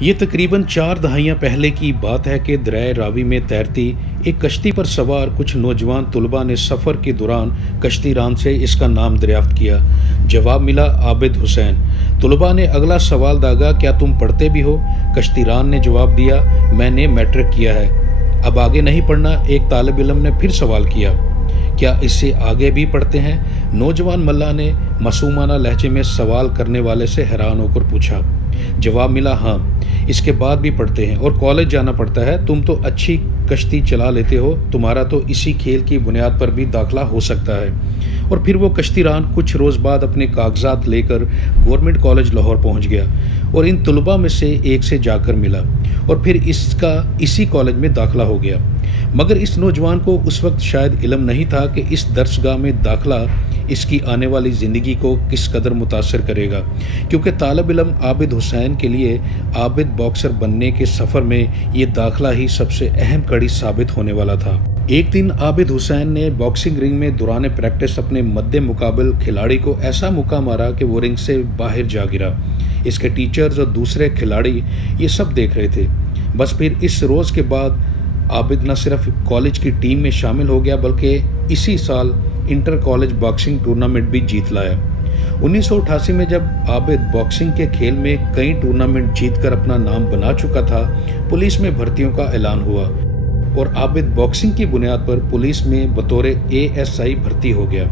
ये तकरीबन 4 दहाइयाँ पहले की बात है कि दरिया रावी में तैरती एक कश्ती पर सवार कुछ नौजवान तलबा ने सफ़र के दौरान कश्तीरान से इसका नाम दरियाफ्त किया। जवाब मिला आबिद हुसैन। तलबा ने अगला सवाल दागा, क्या तुम पढ़ते भी हो? कश्तीरान ने जवाब दिया, मैंने मैट्रिक किया है। अब आगे नहीं पढ़ना? एक तालिब इल्म ने फिर सवाल किया, क्या इससे आगे भी पढ़ते हैं? नौजवान मल्ला ने मासूमाना लहजे में सवाल करने वाले से हैरान होकर पूछा। जवाब मिला, हाँ, इसके बाद भी पढ़ते हैं और कॉलेज जाना पड़ता है। तुम तो अच्छी कश्ती चला लेते हो, तुम्हारा तो इसी खेल की बुनियाद पर भी दाखिला हो सकता है। और फिर वो कश्तीरान कुछ रोज़ बाद अपने कागजात लेकर गवर्नमेंट कॉलेज लाहौर पहुंच गया और इन तलबा में से एक से जाकर मिला और फिर इसका इसी कॉलेज में दाखिला हो गया। मगर इस नौजवान को उस वक्त शायद इल्म नहीं था कि इस दर्सगाह में दाखिला इसकी आने वाली ज़िंदगी को किस कदर मुतासर करेगा, क्योंकि तालिब इल्म आबिद हुसैन के लिए आबिद बॉक्सर बनने के सफ़र में ये दाखिला ही सबसे अहम कड़ी साबित होने वाला था। एक दिन आबिद हुसैन ने बॉक्सिंग रिंग में दौरान प्रैक्टिस अपने मद्दे मुकाबल खिलाड़ी को ऐसा मुक्का मारा कि वो रिंग से बाहर जा गिरा। इसके टीचर्स और दूसरे खिलाड़ी ये सब देख रहे थे। बस फिर इस रोज़ के बाद आबिद न सिर्फ कॉलेज की टीम में शामिल हो गया बल्कि इसी साल इंटर कॉलेज बॉक्सिंग टूर्नामेंट भी जीत लाया। 1988 में जब आबिद बॉक्सिंग के खेल में कई टूर्नामेंट जीतकर अपना नाम बना चुका था, पुलिस में भर्तियों का ऐलान हुआ और आबिद बॉक्सिंग की बुनियाद पर पुलिस में बतौर ASI भर्ती हो गया।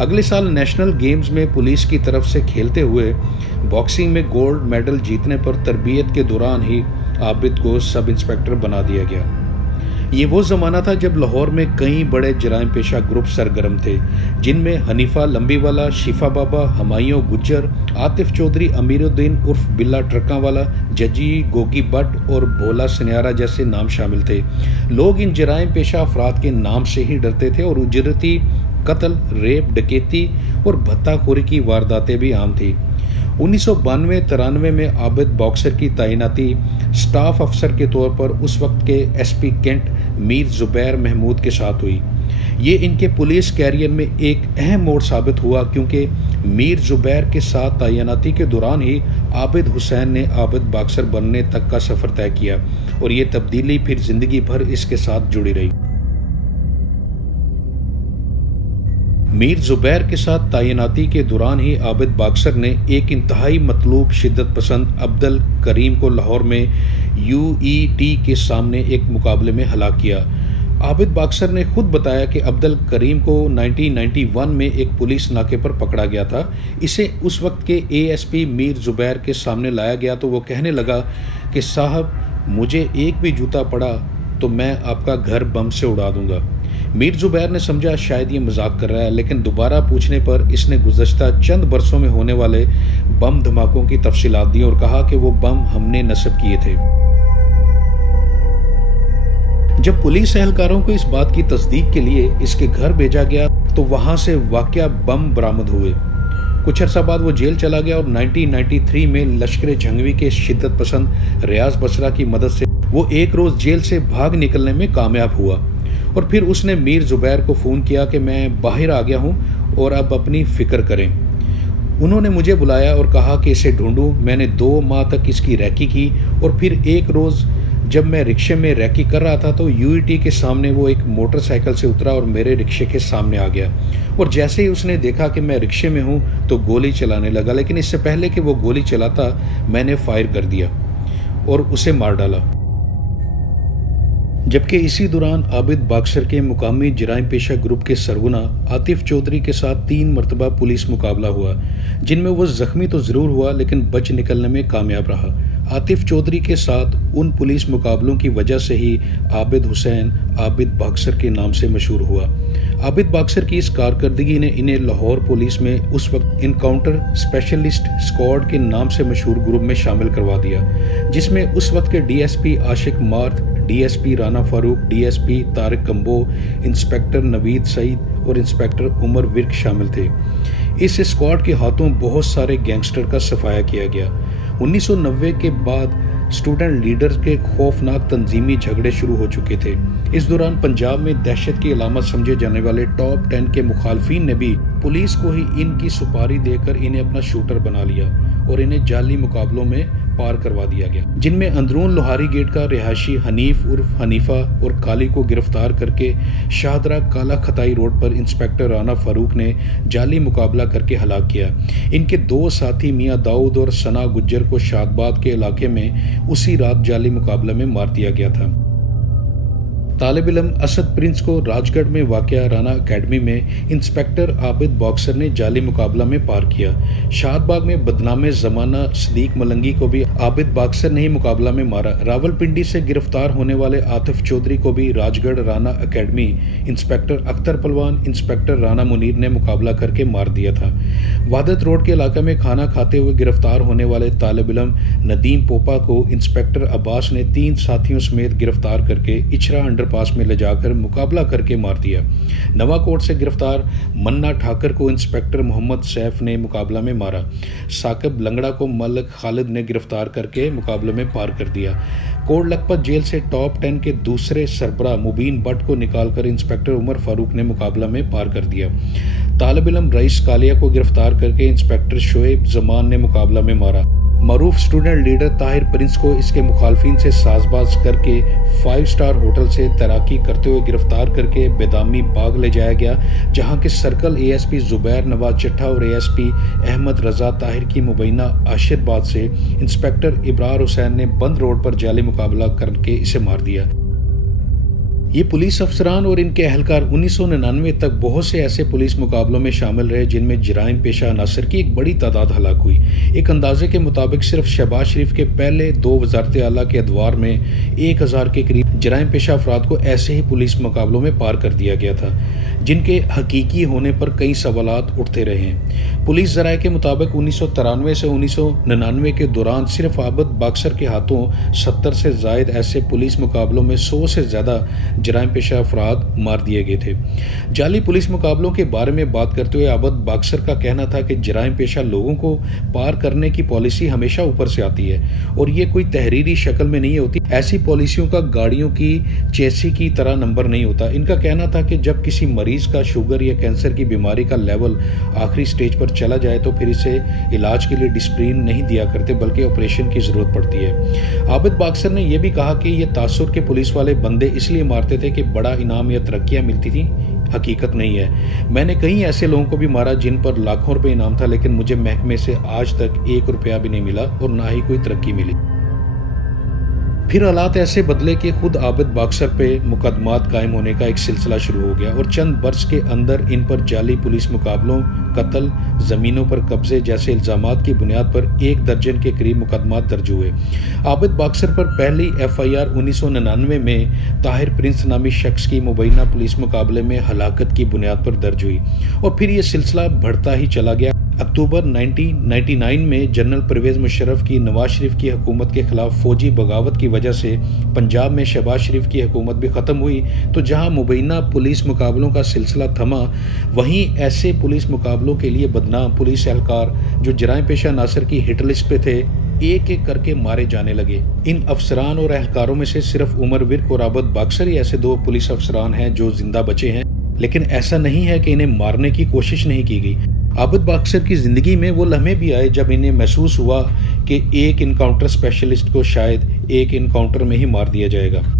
अगले साल नेशनल गेम्स में पुलिस की तरफ से खेलते हुए बॉक्सिंग में गोल्ड मेडल जीतने पर तरबियत के दौरान ही आबिद को सब इंस्पेक्टर बना दिया गया। ये वो ज़माना था जब लाहौर में कई बड़े जराइम पेशा ग्रुप सरगर्म थे, जिनमें हनीफा लंबीवाला, शिफा बाबा, हमायूं गुज्जर, आतिफ चौधरी, अमीरुद्दीन उर्फ बिल्ला ट्रकावाला, जजी गोगी भट्ट और भोला सन्यारा जैसे नाम शामिल थे। लोग इन जराइम पेशा अफराद के नाम से ही डरते थे और उजरती कत्ल, रेप, डकैती और भत्ताखोरी की वारदातें भी आम थी। 1992-93 में आबिद बॉक्सर की तैनाती स्टाफ अफसर के तौर पर उस वक्त के SP कैंट मीर ज़ुबैर महमूद के साथ हुई। ये इनके पुलिस कैरियर में एक अहम मोड़ साबित हुआ, क्योंकि मीर ज़ुबैर के साथ तैनाती के दौरान ही आबिद हुसैन ने आबिद बॉक्सर बनने तक का सफ़र तय किया और ये तब्दीली फिर ज़िंदगी भर इसके साथ जुड़ी रही। मीर ज़ुबैर के साथ तैनाती के दौरान ही आबिद बॉक्सर ने एक इंतहाई मतलूब शिद्दत पसंद अब्दुल करीम को लाहौर में UET के सामने एक मुकाबले में हलाक किया। आबिद बॉक्सर ने खुद बताया कि अब्दुल करीम को 1991 में एक पुलिस नाके पर पकड़ा गया था। इसे उस वक्त के ASP मीर ज़ुबैर के सामने लाया गया तो वो कहने लगा कि साहब, मुझे एक भी जूता पड़ा तो मैं आपका घर बम से उड़ा दूंगा। मीर ज़ुबैर ने समझा शायद ये मजाक कर रहा है, लेकिन दोबारा पूछने पर इसने गुज़श्ता चंद बरसों में होने वाले बम धमाकों की तफसीलात दी और कहा कि वो बम हमने नस्ब किए थे। जब पुलिस एहलकारों को इस बात की तस्दीक के लिए इसके घर भेजा गया तो वहां से वाकया बम बरामद हुए। कुछ अर्सा बाद वो जेल चला गया और 1993 में लश्कर जंगवी के शिद्दत पसंद रियाज बसरा की मदद से वो एक रोज़ जेल से भाग निकलने में कामयाब हुआ और फिर उसने मीर ज़ुबैर को फ़ोन किया कि मैं बाहर आ गया हूँ और अब अपनी फ़िक्र करें। उन्होंने मुझे बुलाया और कहा कि इसे ढूंढूं। मैंने 2 माह तक इसकी रैकी की और फिर एक रोज़ जब मैं रिक्शे में रैकी कर रहा था तो UET के सामने वो एक मोटरसाइकिल से उतरा और मेरे रिक्शे के सामने आ गया और जैसे ही उसने देखा कि मैं रिक्शे में हूँ तो गोली चलाने लगा, लेकिन इससे पहले कि वो गोली चलाता मैंने फायर कर दिया और उसे मार डाला। जबकि इसी दौरान आबिद बॉक्सर के मुकामी जराइम पेशा ग्रुप के सरगना आतिफ चौधरी के साथ 3 मरतबा पुलिस मुकाबला हुआ, जिनमें वो ज़ख्मी तो ज़रूर हुआ लेकिन बच निकलने में कामयाब रहा। आतिफ चौधरी के साथ उन पुलिस मुकाबलों की वजह से ही आबिद हुसैन आबिद बॉक्सर के नाम से मशहूर हुआ। आबिद बॉक्सर की इस कारकर्दगी ने इन्हें लाहौर पुलिस में उस वक्त इनकाउंटर स्पेशलिस्ट स्क्वाड के नाम से मशहूर ग्रुप में शामिल करवा दिया, जिसमें उस वक्त के DSP Ashiq Marth, DSP Rana Farooq, DSP Tariq Kamboh, inspector Naveed Saeed और इंस्पेक्टर उमर विर्क शामिल थे। इस स्क्वाड के हाथों बहुत सारे गैंगस्टर का सफाया किया गया। 1990 के बाद स्टूडेंट लीडर्स के खौफनाक तंजीमी झगड़े शुरू हो चुके थे। इस दौरान पंजाब में दहशत की अलामत समझे जाने वाले टॉप 10 के मुखालफिन ने भी पुलिस को ही इनकी सुपारी देकर इन्हें अपना शूटर बना लिया और इन्हें जाली मुकाबलों में पार करवा दिया गया, जिनमें अंदरून लोहारी गेट का रिहायशी हनीफ उर्फ हनीफा और काली को गिरफ्तार करके शाहदरा काला खताई रोड पर इंस्पेक्टर राना फारूक ने जाली मुकाबला करके हलाक किया। इनके दो साथी मियां दाऊद और सना गुज्जर को शादबाद के इलाके में उसी रात जाली मुकाबला में मार दिया गया था। तालिब इल्म असद प्रिंस को राजगढ़ में वाक़या राना अकेडमी में इंस्पेक्टर आबिद बॉक्सर ने जाली मुकाबला में पार किया। शादबाग में बदनामे ज़माना सदीक मलंगी को भी आबिद बॉक्सर ने ही मुकाबला में मारा। रावलपिंडी से गिरफ्तार होने वाले आतिफ चौधरी को भी Rajgarh Rana academy inspector Akhtar पलवान, inspector Rana Munir ने मुकाबला करके मार दिया था। वादत रोड के इलाके में खाना खाते हुए गिरफ्तार होने वाले तालिब इल्म नदीम पोपा को इंस्पेक्टर अब्बास ने 3 साथियों समेत गिरफ्तार करके इचरा पास में ले जाकर मुकाबला करके मार दिया। नवाकोट से गिरफ्तार मन्ना ठाकर को इंस्पेक्टर मोहम्मद सैफ ने मुकाबला में मारा। साकिब लंगड़ा को मलिक खालिद ने गिरफ्तार करके मुकाबले में पार कर दिया। कोट लखपत जेल से टॉप 10 के दूसरे सरबरा मुबीन भट्ट को निकालकर इंस्पेक्टर उमर फारूक ने मुकाबला में पार कर दिया। तालिब इल्म रईस कालिया को गिरफ्तार करके इंस्पेक्टर शोएब जमान ने मुकाबला में मारा। मरूफ स्टूडेंट लीडर ताहिर प्रिंस को इसके मुखालफिन से साजबाज करके 5 स्टार होटल से तैराकी करते हुए गिरफ्तार करके बेदामी बाग ले जाया गया, जहां के सर्कल एएसपी जुबैर नवाज चट्ठा और एएसपी अहमद रजा ताहिर की मुबैना आशीर्वाद से इंस्पेक्टर इब्रार हुसैन ने बंद रोड पर जाली मुकाबला करके इसे मार दिया। ये पुलिस अफसरान और इनके अहलकार 1999 तक बहुत से ऐसे पुलिस मुकाबलों में शामिल रहे जिनमें जराइम पेशा अनासर की एक बड़ी तादाद हलाक हुई। एक अंदाजे के मुताबिक सिर्फ शहबाज शरीफ के पहले 2 वजारत आला के अदवार में 1000 के करीब जराइम पेशा अफराद को ऐसे ही पुलिस मुकाबलों में पार कर दिया गया था, जिनके हकीकी होने पर कई सवालात उठते रहे हैं। पुलिस जराये के मुताबिक 1993 से 1999 के दौरान सिर्फ आबिद बॉक्सर के हाथों 70 से जायद ऐसे पुलिस मुकाबलों में 100 से ज़्यादा जराइम पेशा अफराद मार दिए गए थे। जाली पुलिस मुकाबलों के बारे में बात करते हुए आबिद बॉक्सर का कहना था कि जराइम पेशा लोगों को पार करने की पॉलिसी हमेशा ऊपर से आती है और ये कोई तहरीरी शक्ल में नहीं होती। ऐसी पॉलिसियों का गाड़ियों की चेसी की तरह नंबर नहीं होता। इनका कहना था कि जब किसी मरीज का शुगर या कैंसर की बीमारी का लेवल आखिरी स्टेज पर चला जाए तो फिर इसे इलाज के लिए डिस्प्रिन नहीं दिया करते बल्कि ऑपरेशन की जरूरत पड़ती है। आबिद बॉक्सर ने यह भी कहा कि ये तासुर के पुलिस वाले बंदे इसलिए मारते थे कि बड़ा इनाम या तरक्कियां मिलती थी। हकीकत नहीं है। मैंने कई ऐसे लोगों को भी मारा जिन पर लाखों रुपए इनाम था, लेकिन मुझे महकमे से आज तक 1 रुपया भी नहीं मिला और ना ही कोई तरक्की मिली। फिर हालात ऐसे बदले कि खुद आबिद बॉक्सर पे मुकदमात कायम होने का एक सिलसिला शुरू हो गया और चंद बरस के अंदर इन पर जाली पुलिस मुकाबलों, कत्ल, जमीनों पर कब्जे जैसे इल्जामात की बुनियाद पर 1 दर्जन के करीब मुकदमात दर्ज हुए। आबिद बॉक्सर पर पहली FIR 1999 में ताहिर प्रिंस नामी शख्स की मुबैना पुलिस मुकाबले में हलाकत की बुनियाद पर दर्ज हुई और फिर यह सिलसिला बढ़ता ही चला गया। अक्टूबर 1999 में जनरल परवेज मुशर्रफ की नवाज शरीफ की हुकूमत के खिलाफ फौजी बगावत की वजह से पंजाब में शहबाज शरीफ की हुकूमत भी ख़त्म हुई, तो जहां मुबैना पुलिस मुकाबलों का सिलसिला थमा, वहीं ऐसे पुलिस मुकाबलों के लिए बदनाम पुलिस एहलकार जो जराइम पेशा नासर की हिट लिस्ट पे थे, एक एक करके मारे जाने लगे। इन अफसरान और एहलकारों में से सिर्फ उमर विर्क और आबिद बॉक्सर ही ऐसे 2 पुलिस अफसरान हैं जो जिंदा बचे हैं, लेकिन ऐसा नहीं है कि इन्हें मारने की कोशिश नहीं की गई। आबिद बॉक्सर की ज़िंदगी में वो लम्हे भी आए जब इन्हें महसूस हुआ कि एक इनकाउंटर स्पेशलिस्ट को शायद एक इनकाउंटर में ही मार दिया जाएगा।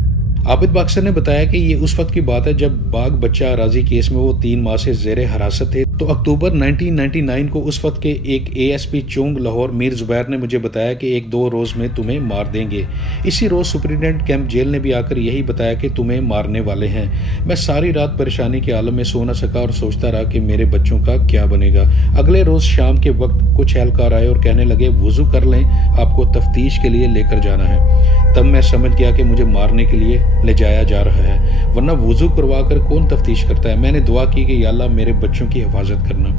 आबिद बॉक्सर ने बताया कि ये उस वक्त की बात है जब बाग बच्चा राजी केस में वो 3 माह से ज़ेरे हिरासत थे। तो अक्टूबर 1999 को उस वक्त के एक ASP चोंग लाहौर मीर जुबैर ने मुझे बताया कि 1-2 रोज़ में तुम्हें मार देंगे। इसी रोज़ सुपरिटेंडेंट कैंप जेल ने भी आकर यही बताया कि तुम्हें मारने वाले हैं। मैं सारी रात परेशानी के आलम में सो न सका और सोचता रहा कि मेरे बच्चों का क्या बनेगा। अगले रोज़ शाम के वक्त कुछ एहलकार आए और कहने लगे वुज़ू कर लें, आपको तफ्तीश के लिए लेकर जाना है। तब मैं समझ गया कि मुझे मारने के लिए ले जाया जा रहा है, वरना वुज़ू करवा कर कौन तफ्तीश करता है। मैंने दुआ की कि या अल्लाह मेरे बच्चों की हिफाजत करना।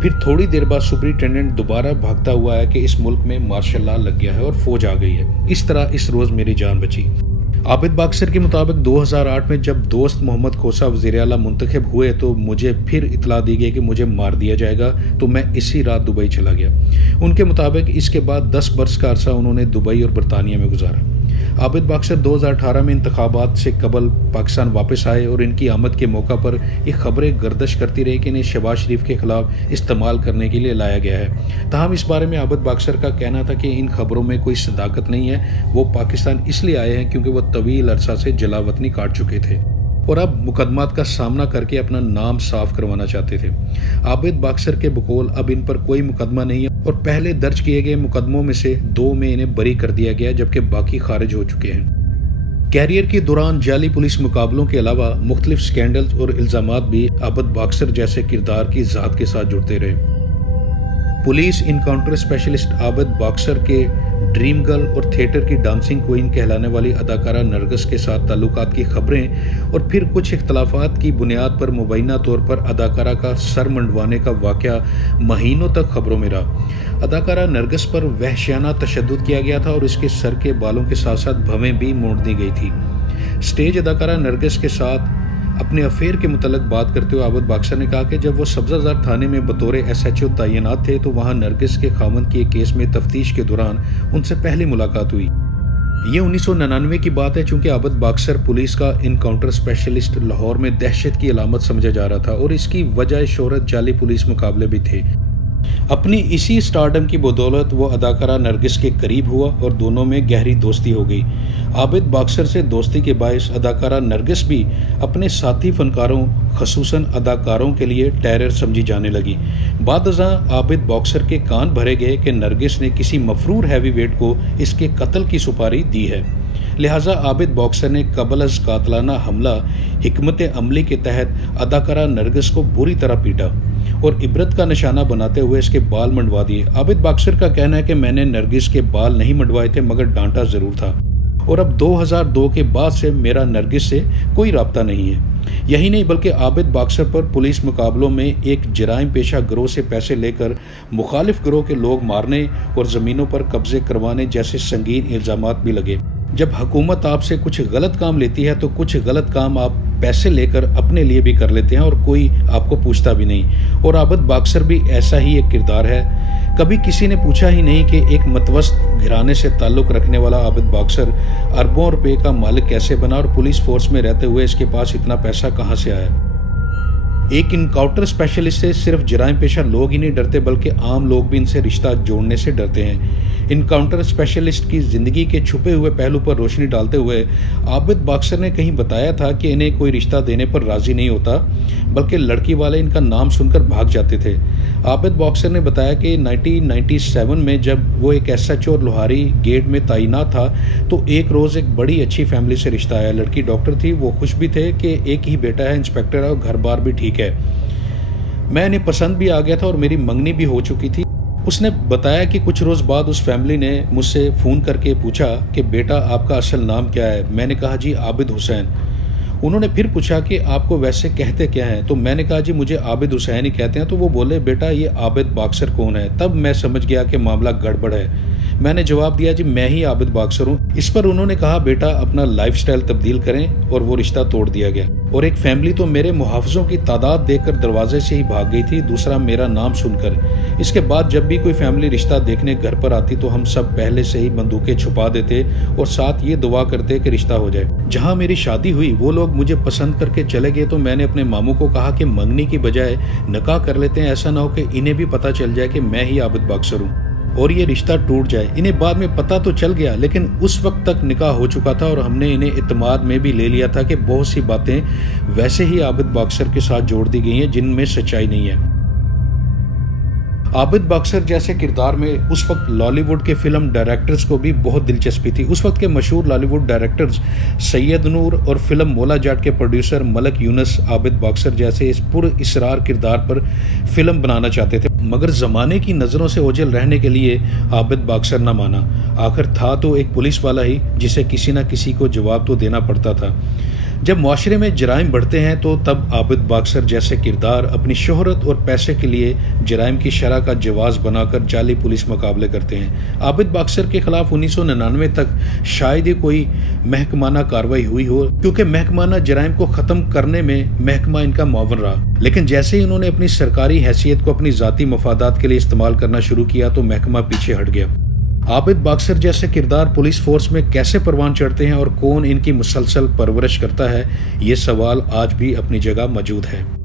फिर थोड़ी देर बाद सुपरिटेंडेंट दोबारा भागता हुआ है कि इस मुल्क में मार्शल लॉ लग गया है और फौज आ गई है। इस तरह इस रोज़ मेरी जान बची। आबिद बॉक्सर के मुताबिक 2008 में जब दोस्त मोहम्मद खोसा वज़ीर आला मुंतखब हुए तो मुझे फिर इतला दी गई कि मुझे मार दिया जाएगा, तो मैं इसी रात दुबई चला गया। उनके मुताबिक इसके बाद 10 बरस का अरसा उन्होंने दुबई और बरतानिया में गुजारा। आबिद बाक्सर 2018 में इंतखाबात से कबल पाकिस्तान वापस आए और इनकी आमद के मौका पर ये खबरें गर्दिश करती रही कि इन्हें शहबाज शरीफ के खिलाफ इस्तेमाल करने के लिए लाया गया है। ताहम इस बारे में आबिद बाक्सर का कहना था कि इन खबरों में कोई सदाकत नहीं है, वो पाकिस्तान इसलिए आए हैं क्योंकि वो तवील अरसा से जलावतनी काट चुके थे और अब मुकदमात का सामना करके अपना नाम साफ करवाना चाहते थे। आबिद बाक्सर के बकौल अब इन पर कोई मुकदमा नहीं है और पहले दर्ज किए गए मुकदमों में से 2 में इन्हें बरी कर दिया गया, जबकि बाकी खारिज हो चुके हैं। कैरियर के दौरान जाली पुलिस मुकाबलों के अलावा मुख्तलिफ स्कैंडल्स और इल्जामात भी आबिद बाक्सर जैसे किरदार की ज़ात के साथ जुड़ते रहे। Police encounter specialist Abid boxer के ड्रीम गर्ल और थिएटर की डांसिंग क्वीन कहलाने वाली अदाकारा नरगिस के साथ ताल्लुकात की खबरें और फिर कुछ इख्तलाफात की बुनियाद पर मुबैना तौर पर अदाकारा का सर मंडवाने का वाक़या महीनों तक खबरों में रहा। अदाकारा नरगिस पर वहशियाना तशद्दुद किया गया था और इसके सर के बालों के साथ साथ भवें भी मोड़ दी गई थी। स्टेज अदाकारा नरगिस के साथ अपने अफेयर के मुतल्लिक बात करते हुए आबिद बाक्सर ने कहा कि जब वो सब्ज़ाज़ार थाने में बतौर SHO तैनात थे तो वहाँ नरगिस के खामन के केस में तफ्तीश के दौरान उनसे पहली मुलाकात हुई। ये 1999 की बात है, चूंकि आबिद बाक्सर पुलिस का इनकाउंटर स्पेशलिस्ट लाहौर में दहशत की अलामत समझा जा रहा था और इसकी वजह शोहरत जाली पुलिस मुकाबले भी थे। अपनी इसी स्टारडम की बदौलत वो अदाकारा नरगिस के करीब हुआ और दोनों में गहरी दोस्ती हो गई। आबिद बाक्सर से दोस्ती के बायस अदाकारा नरगिस भी अपने साथी फनकारों खसूसन अदाकारों के लिए टेरर समझी जाने लगी। बादअज़ां आबिद बाक्सर के कान भरे गए कि नरगिस ने किसी मफरूर हैवीवेट को इसके कत्ल की सुपारी दी है। लिहाजा आबिद बाक्सर ने कबल अज़ कातलाना हमला हिकमत अमली के तहत अदाकारा नरगिस को बुरी तरह पीटा और इबरत का निशाना बनाते हुए इसके बाल मंडवा दिए। आबिद बाक्सर का कहना है कि मैंने नरगिस के बाल नहीं मंडवाए थे मगर डांटा ज़रूर था और अब 2002 के बाद से मेरा नरगिस से कोई राब्ता नहीं है। यही नहीं बल्कि आबिद बाक्सर पर पुलिस मुकाबलों में एक जराइम पेशा गिरोह से पैसे लेकर मुखालिफ गिरोह के लोग मारने और ज़मीनों पर कब्जे करवाने जैसे संगीन इल्ज़ामात भी लगे। जब हुकूमत आपसे कुछ गलत काम लेती है तो कुछ गलत काम आप पैसे लेकर अपने लिए भी कर लेते हैं और कोई आपको पूछता भी नहीं। और आबिद बाक्सर भी ऐसा ही एक किरदार है। कभी किसी ने पूछा ही नहीं कि एक मतवस्त घराने से ताल्लुक़ रखने वाला आबिद बाक्सर अरबों रुपए का मालिक कैसे बना और पुलिस फोर्स में रहते हुए इसके पास इतना पैसा कहाँ से आया। एक इनकाउंटर स्पेशलिस्ट से सिर्फ जराइम पेशा लोग ही नहीं डरते बल्कि आम लोग भी इनसे रिश्ता जोड़ने से डरते हैं। इनकाउंटर स्पेशलिस्ट की ज़िंदगी के छुपे हुए पहलू पर रोशनी डालते हुए आबिद बाक्सर ने कहीं बताया था कि इन्हें कोई रिश्ता देने पर राज़ी नहीं होता बल्कि लड़की वाले इनका नाम सुनकर भाग जाते थे। आबिद बाक्सर ने बताया कि 1997 में जब वो एक SHO लोहारी गेट में तैनात था तो एक रोज़ एक बड़ी अच्छी फैमिली से रिश्ता आया। लड़की डॉक्टर थी, वो खुश भी थे कि एक ही बेटा है, इंस्पेक्टर है और घर बार भी ठीक है। मैं इन्हें पसंद भी आ गया था और मेरी मंगनी भी हो चुकी थी। उसने बताया कि कुछ रोज़ बाद उस फैमिली ने मुझसे फ़ोन करके पूछा कि बेटा आपका असल नाम क्या है। मैंने कहा जी आबिद हुसैन। उन्होंने फिर पूछा कि आपको वैसे कहते क्या हैं, तो मैंने कहा जी मुझे आबिद हुसैन ही कहते हैं। तो वो बोले बेटा ये आबिद बाक्सर कौन है। तब मैं समझ गया कि मामला गड़बड़ है। मैंने जवाब दिया जी मैं ही आबिद बाक्सर हूँ। इस पर उन्होंने कहा बेटा अपना लाइफस्टाइल तब्दील करें और वो रिश्ता तोड़ दिया गया। और एक फैमिली तो मेरे मुहाफ़िज़ों की तादाद देखकर दरवाजे से ही भाग गई थी, दूसरा मेरा नाम सुनकर। इसके बाद जब भी कोई फैमिली रिश्ता देखने घर पर आती तो हम सब पहले से ही बंदूकें छुपा देते और साथ ये दुआ करते कि रिश्ता हो जाए। जहाँ मेरी शादी हुई वो लोग मुझे पसंद करके चले गए तो मैंने अपने मामू को कहा कि मंगनी की बजाय निकाह कर लेते हैं, ऐसा ना हो कि इन्हें भी पता चल जाए कि मैं ही आबिद बाक्सर हूँ और ये रिश्ता टूट जाए। इन्हें बाद में पता तो चल गया लेकिन उस वक्त तक निकाह हो चुका था और हमने इन्हें इत्मीनान में भी ले लिया था कि बहुत सी बातें वैसे ही आबिद बाक्सर के साथ जोड़ दी गई हैं जिनमें सच्चाई नहीं है। आबिद बाक्सर जैसे किरदार में उस वक्त लॉलीवुड के फिल्म डायरेक्टर्स को भी बहुत दिलचस्पी थी। उस वक्त के मशहूर लॉलीवुड डायरेक्टर्स सैयद नूर और फिल्म मौला जाट के प्रोड्यूसर मलक यूनुस आबिद बाक्सर जैसे इस पुरइसरार किरदार पर फिल्म बनाना चाहते थे मगर ज़माने की नज़रों से ओझल रहने के लिए आबिद बाक्सर न माना। आखिर था तो एक पुलिस वाला ही जिसे किसी न किसी को जवाब तो देना पड़ता था। जब माशरे में जराइम बढ़ते हैं तो तब आबिद बाक्सर जैसे किरदार अपनी शोहरत और पैसे के लिए जराइम की शरह का जवाज बनाकर जाली पुलिस मुकाबले करते हैं। आबिद बाक्सर के खिलाफ 1999 तक शायद ही कोई महकमाना कार्रवाई हुई हो क्योंकि महकमाना जराइम को ख़त्म करने में महकमा इनका मुआवन रहा। लेकिन जैसे ही उन्होंने अपनी सरकारी हैसियत को अपनी ज़ाती मफादात के लिए इस्तेमाल करना शुरू किया तो महकमा पीछे हट गया। आबिद बाक्सर जैसे किरदार पुलिस फोर्स में कैसे परवान चढ़ते हैं और कौन इनकी मुसलसल परवरिश करता है, ये सवाल आज भी अपनी जगह मौजूद है।